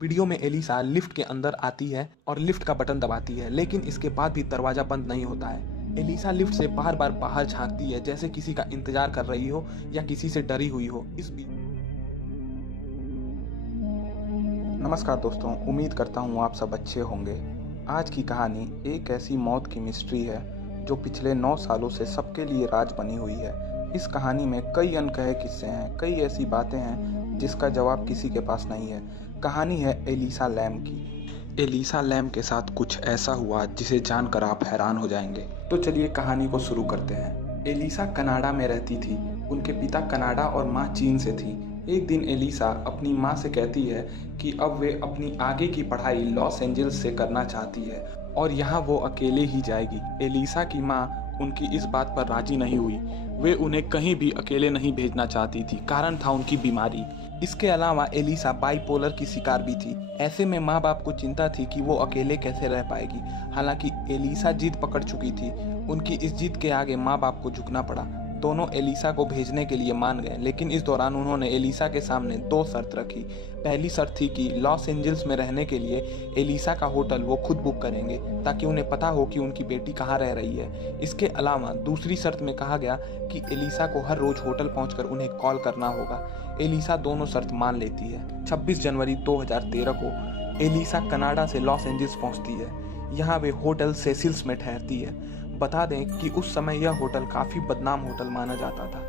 Video में Elisa lift के अंदर आती है और लिफ्ट का बटन दबाती है, लेकिन इसके बाद भी दरवाजा बंद नहीं होता है। एलिसा लिफ्ट से बार बार बाहर झांकती है, जैसे किसी का इंतजार कर रही हो या किसी से डरी हुई हो। इस बीच नमस्कार दोस्तों, उम्मीद करता हूँ आप सब अच्छे होंगे। आज की कहानी एक ऐसी मौत की मिस्ट्री है जो पिछले 9 सालों से सबके लिए राज बनी हुई है। इस कहानी में कई अनकहे किस्से हैं, कई ऐसी बातें हैं जिसका जवाब किसी के पास नहीं है। कहानी है एलिसा लैम की। एलिसा लैम के साथ कुछ ऐसा हुआ जिसे जानकर आप हैरान हो जाएंगे। तो चलिए कहानी को शुरू करते हैं। एलिसा कनाडा में रहती थी। उनके पिता कनाडा और माँ चीन से थी। एक दिन एलिसा अपनी माँ से कहती है कि अब वे अपनी आगे की पढ़ाई लॉस एंजल्स से करना चाहती है और यहाँ वो अकेले ही जाएगी। एलिसा की माँ उनकी इस बात पर राजी नहीं हुई। वे उन्हें कहीं भी अकेले नहीं भेजना चाहती थी, कारण था उनकी बीमारी। इसके अलावा एलिसा बाइपोलर की शिकार भी थी। ऐसे में माँ बाप को चिंता थी कि वो अकेले कैसे रह पाएगी। हालांकि एलिसा जिद पकड़ चुकी थी। उनकी इस जिद के आगे माँ बाप को झुकना पड़ा। दोनों एलिसा को भेजने के लिए मान गए, लेकिन इस दौरान उन्होंने एलिसा के सामने 2 शर्त रखी। पहली शर्त थी कि लॉस एंजल्स में रहने के लिए एलिसा का होटल वो खुद बुक करेंगे, ताकि उन्हें पता हो कि उनकी बेटी कहाँ रह रही है। इसके अलावा दूसरी शर्त में कहा गया कि एलिसा को हर रोज होटल पहुंचकर उन्हें कॉल करना होगा। एलिसा दोनों शर्त मान लेती है। 26 जनवरी 2013 को एलिसा कनाडा से लॉस एंजल्स पहुंचती है। यहाँ वे होटल सेसिल्स में ठहरती है। बता दें कि उस समय यह होटल काफी बदनाम होटल माना जाता था।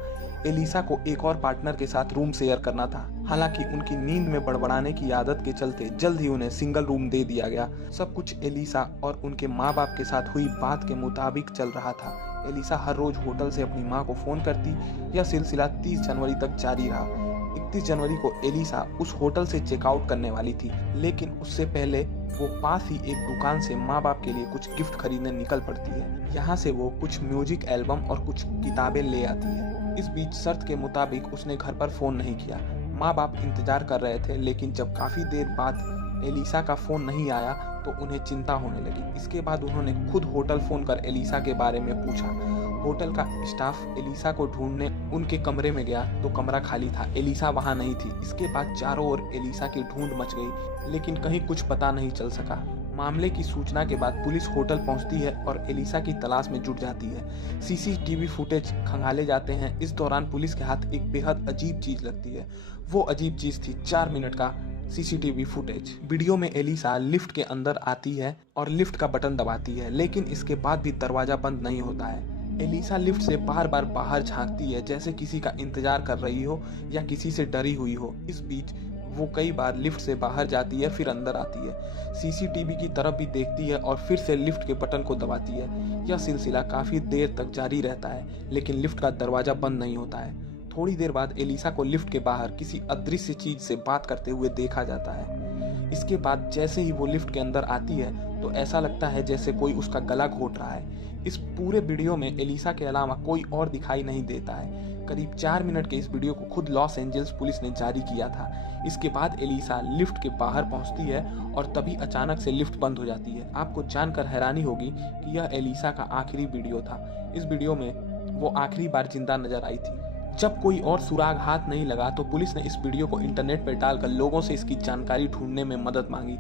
एलिसा को एक और पार्टनर के साथ रूम शेयर करना था। हालांकि उनकी नींद में बड़बड़ाने की आदत के चलते जल्द ही उन्हें सिंगल रूम दे दिया गया। सब कुछ एलिसा और उनके माँ बाप के साथ हुई बात के मुताबिक चल रहा था। एलिसा हर रोज होटल से अपनी माँ को फोन करती। यह सिलसिला 30 जनवरी तक जारी रहा। 31 जनवरी को एलिसा उस होटल से चेकआउट करने वाली थी, लेकिन उससे पहले वो पास ही एक दुकान से माँ बाप के लिए कुछ गिफ्ट खरीदने निकल पड़ती है। यहाँ से वो कुछ म्यूजिक एल्बम और कुछ किताबें ले आती है। इस बीच शर्त के मुताबिक उसने घर पर फोन नहीं किया। माँ बाप इंतजार कर रहे थे, लेकिन जब काफी देर बाद एलिसा का फोन नहीं आया तो उन्हें चिंता होने लगी। इसके बाद उन्होंने खुद होटल फोन कर एलिसा के बारे में पूछा। होटल का स्टाफ एलिसा को ढूंढने उनके कमरे में गया तो कमरा खाली था। एलिसा वहां नहीं थी। इसके बाद चारों ओर एलिसा की ढूंढ मच गई, लेकिन कहीं कुछ पता नहीं चल सका। मामले की सूचना के बाद पुलिस होटल पहुंचती है और एलिसा की तलाश में जुट जाती है। सीसीटीवी फुटेज खंगाले जाते हैं। इस दौरान पुलिस के हाथ एक बेहद अजीब चीज लगती है। वो अजीब चीज थी 4 मिनट का सीसीटीवी फुटेज। वीडियो में एलिसा लिफ्ट के अंदर आती है और लिफ्ट का बटन दबाती है, लेकिन इसके बाद भी दरवाजा बंद नहीं होता है। एलिसा लिफ्ट से बार बार बाहर झांकती है, जैसे किसी का इंतजार कर रही हो या किसी से डरी हुई हो। इस बीच वो कई बार लिफ्ट से बाहर जाती है, फिर अंदर आती है, सीसीटीवी की तरफ भी देखती है और फिर से लिफ्ट के बटन को दबाती है। यह सिलसिला काफी देर तक जारी रहता है, लेकिन लिफ्ट का दरवाजा बंद नहीं होता है। थोड़ी देर बाद एलिसा को लिफ्ट के बाहर किसी अदृश्य चीज से बात करते हुए देखा जाता है। इसके बाद जैसे ही वो लिफ्ट के अंदर आती है तो ऐसा लगता है जैसे कोई उसका गला घोट रहा है। इस पूरे वीडियो में एलिसा के अलावा कोई और दिखाई नहीं देता है। करीब 4 मिनट के इस वीडियो को खुद लॉस एंजल्स पुलिस ने जारी किया था। इसके बाद एलिसा लिफ्ट के बाहर पहुंचती है और तभी अचानक से लिफ्ट बंद हो जाती है। आपको जानकर हैरानी होगी कि यह एलिसा का आखिरी वीडियो था। इस वीडियो में वो आखिरी बार जिंदा नजर आई थी। जब कोई और सुराग हाथ नहीं लगा तो पुलिस ने इस वीडियो को इंटरनेट पर डालकर लोगों से इसकी जानकारी ढूंढने में मदद मांगी।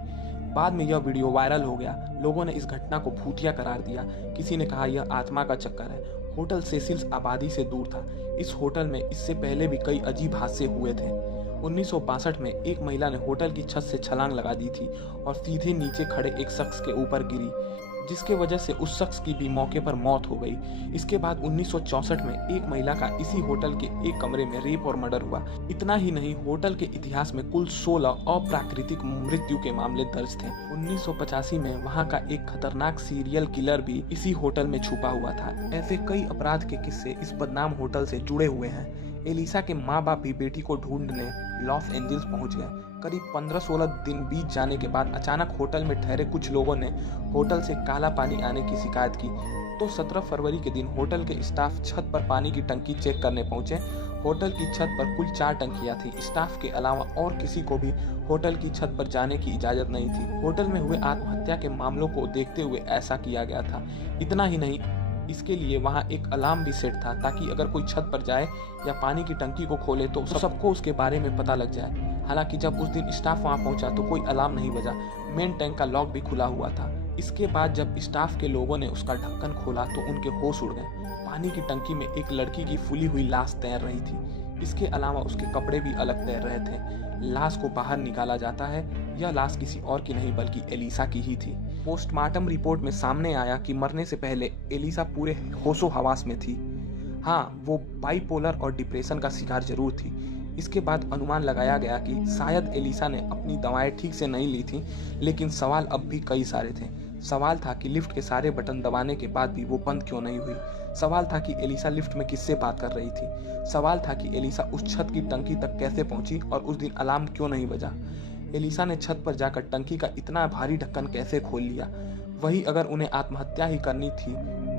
बाद में यह वीडियो वायरल हो गया। लोगों ने इस घटना को भूतिया करार दिया। किसी ने कहा यह आत्मा का चक्कर है। होटल सेसिल्स आबादी से दूर था। इस होटल में इससे पहले भी कई अजीब हादसे हुए थे। 1962 में एक महिला ने होटल की छत से छलांग लगा दी थी और सीधे नीचे खड़े एक शख्स के ऊपर गिरी, जिसके वजह से उस शख्स की भी मौके पर मौत हो गई। इसके बाद 1964 में एक महिला का इसी होटल के एक कमरे में रेप और मर्डर हुआ। इतना ही नहीं, होटल के इतिहास में कुल 16 अप्राकृतिक मृत्यु के मामले दर्ज थे। 1985 में वहां का एक खतरनाक सीरियल किलर भी इसी होटल में छुपा हुआ था। ऐसे कई अपराध के किस्से इस बदनाम होटल से जुड़े हुए हैं। एलिसा के माँ बाप भी बेटी को ढूंढने लॉस एंजल्स पहुंच गए। करीब 15-16 दिन बीत जाने के बाद अचानक होटल में ठहरे कुछ लोगों ने होटल से काला पानी आने की शिकायत की। तो 17 फरवरी के दिन होटल के स्टाफ छत पर पानी की टंकी चेक करने पहुंचे। होटल की छत पर कुल 4 टंकियां थी। स्टाफ के अलावा और किसी को भी होटल की छत पर जाने की इजाजत नहीं थी। होटल में हुए आत्महत्या के मामलों को देखते हुए ऐसा किया गया था। इतना ही नहीं, इसके लिए वहां एक अलार्म भी सेट था, ताकि अगर कोई छत पर जाए या पानी की टंकी को खोले तो सबको उसके बारे में पता लग जाए। हालांकि जब उस दिन स्टाफ वहां पहुंचा तो कोई अलार्म नहीं बजा, मेन टैंक का लॉक भी खुला हुआ था। इसके बाद जब स्टाफ के लोगों ने उसका ढक्कन खोला तो उनके होश उड़ गए। पानी की टंकी में एक लड़की की फूली हुई लाश तैर रही थी। इसके अलावा उसके कपड़े भी अलग तैर रहे थे। लाश को बाहर निकाला जाता है। यह लाश किसी और की नहीं बल्कि एलिसा की ही थी। पोस्टमार्टम रिपोर्ट में सामने आया कि मरने से पहले एलिसा पूरे होशो हवास में थी। हाँ, वो बाइपोलर और डिप्रेशन का शिकार जरूर थी। इसके बाद अनुमान लगाया गया कि शायद एलिसा ने अपनी दवाएं ठीक से नहीं ली थी, लेकिन सवाल अब भी कई सारे थे। सवाल था कि लिफ्ट के सारे बटन दबाने के बाद भी वो बंद क्यों नहीं हुई। सवाल था कि एलिसा लिफ्ट में किससे बात कर रही थी। सवाल था कि एलिसा उस छत की टंकी तक कैसे पहुंची और उस दिन अलार्म क्यों नहीं बजा। एलिसा ने छत पर जाकर टंकी का इतना भारी ढक्कन कैसे खोल लिया। वही अगर उन्हें आत्महत्या ही करनी थी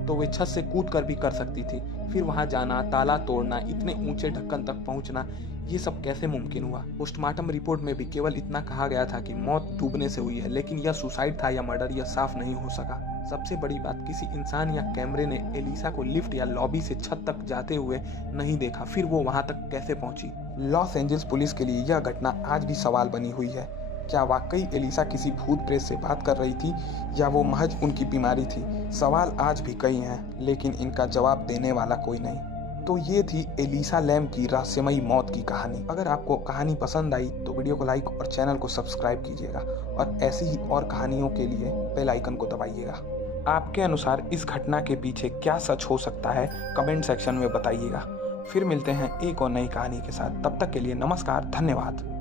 तो वे छत से कूद कर भी कर सकती थी। फिर वहां जाना, ताला तोड़ना, इतने ऊंचे ढक्कन तक पहुंचना, ये सब कैसे मुमकिन हुआ। पोस्टमार्टम रिपोर्ट में भी केवल इतना कहा गया था कि मौत डूबने से हुई है, लेकिन यह सुसाइड था या मर्डर यह साफ नहीं हो सका। सबसे बड़ी बात, किसी इंसान या कैमरे ने एलिसा को लिफ्ट या लॉबी से छत तक जाते हुए नहीं देखा। फिर वो वहां तक कैसे पहुंची। लॉस एंजल्स पुलिस के लिए यह घटना आज भी सवाल बनी हुई है। क्या वाकई एलिसा किसी भूत प्रेत से बात कर रही थी या वो महज उनकी बीमारी थी? सवाल आज भी कई हैं, लेकिन इनका जवाब देने वाला कोई नहीं। तो ये थी एलिसा लैम की रहस्यमयी मौत की कहानी। अगर आपको कहानी पसंद आई तो वीडियो को लाइक और चैनल को सब्सक्राइब कीजिएगा और ऐसी ही और कहानियों के लिए बेल आइकन को दबाइएगा। आपके अनुसार इस घटना के पीछे क्या सच हो सकता है, कमेंट सेक्शन में बताइएगा। फिर मिलते हैं एक और नई कहानी के साथ। तब तक के लिए नमस्कार, धन्यवाद।